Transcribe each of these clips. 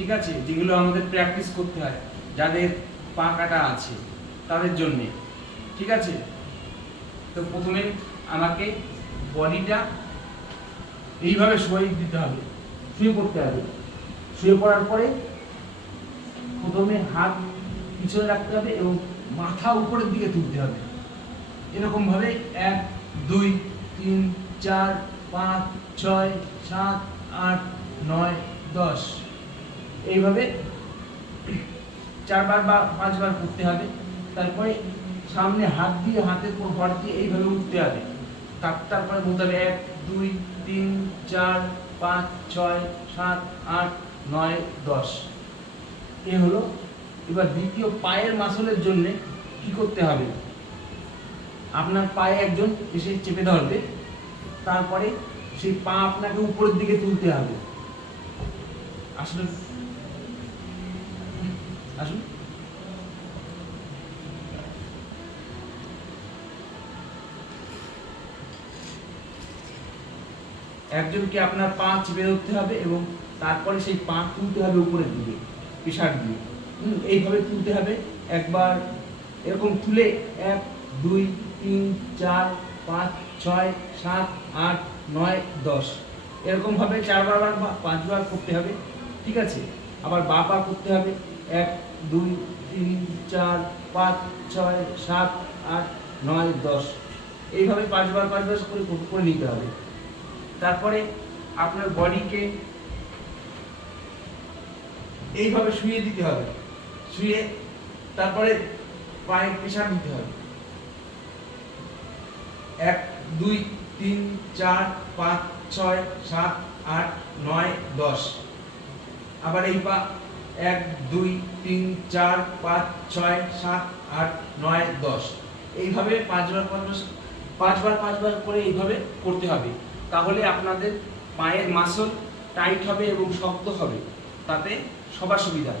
ঠিক আছে, যেগুলো আমাদের প্র্যাকটিস করতে হয়, যাদের পা কাটা আছে তাদের জন্যে। ঠিক আছে, তো প্রথমে আমাকে বডিটা এইভাবে শুয়ে দিতে হবে, শুয়ে পড়তে হবে। শুয়ে পড়ার পরে প্রথমে হাত পিছনে রাখতে হবে এবং মাথা উপরের দিকে তুলতে হবে। এরকম ভাবে 1 2 3 4 5 6 7 8 9 10 এইভাবে 4 বার বা 5 বার করতে হবে। তারপরে সামনে হাত দিয়ে হাতের উপর ভর দিয়ে এইভাবে উঠতে হবে। তারপরে বলতে হবে 1 2 3 4 5 6 7 8 9 10। এই হলো। এবার দ্বিতীয় পায়ের মাসলের জন্য কি করতে হবে, আপনার পায়ে একজন এসে চেপে ধরবে, তারপরে সেই পা আপনাকে উপরের দিকে তুলতে হবে। আসলে আসুন, একজনকে আপনার পা চেপে ধরতে হবে এবং তারপরে সেই পা তুলতে হবে উপরের দিকে পিছাড় দিয়ে। এইভাবে তুলতে হবে। একবার এরকম তুলে 1 2 3 4 5 6 7 8 9 10 এরকম ভাবে 4 বার বা 5 বার করতে হবে। ঠিক আছে, আবার বা পা করতে হবে 1 2 3 4 5 6 7 8 9 10 এইভাবে 5 বার করে নিতে হবে। তারপরে আপনার বডিকে এইভাবে শুয়ে দিতে হবে, শুয়ে তারপরে পায়ে প্রেসার দিতে হবে। 1 2 3 4 5 6 7 8 9 10 আবার এই পা 1 2 3 4 5 6 7 8 9 10 এইভাবে 5 বার করে এইভাবে করতে হবে। তাহলে আপনাদের পায়ের মাসল টাইট হবে এবং শক্ত হবে, তাতে সবার সুবিধা।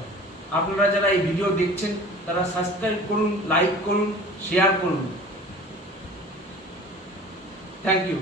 আপনারা যারা এই ভিডিও দেখছেন তারা সাবস্ক্রাইব করুন, লাইক করুন, শেয়ার করুন। Thank you.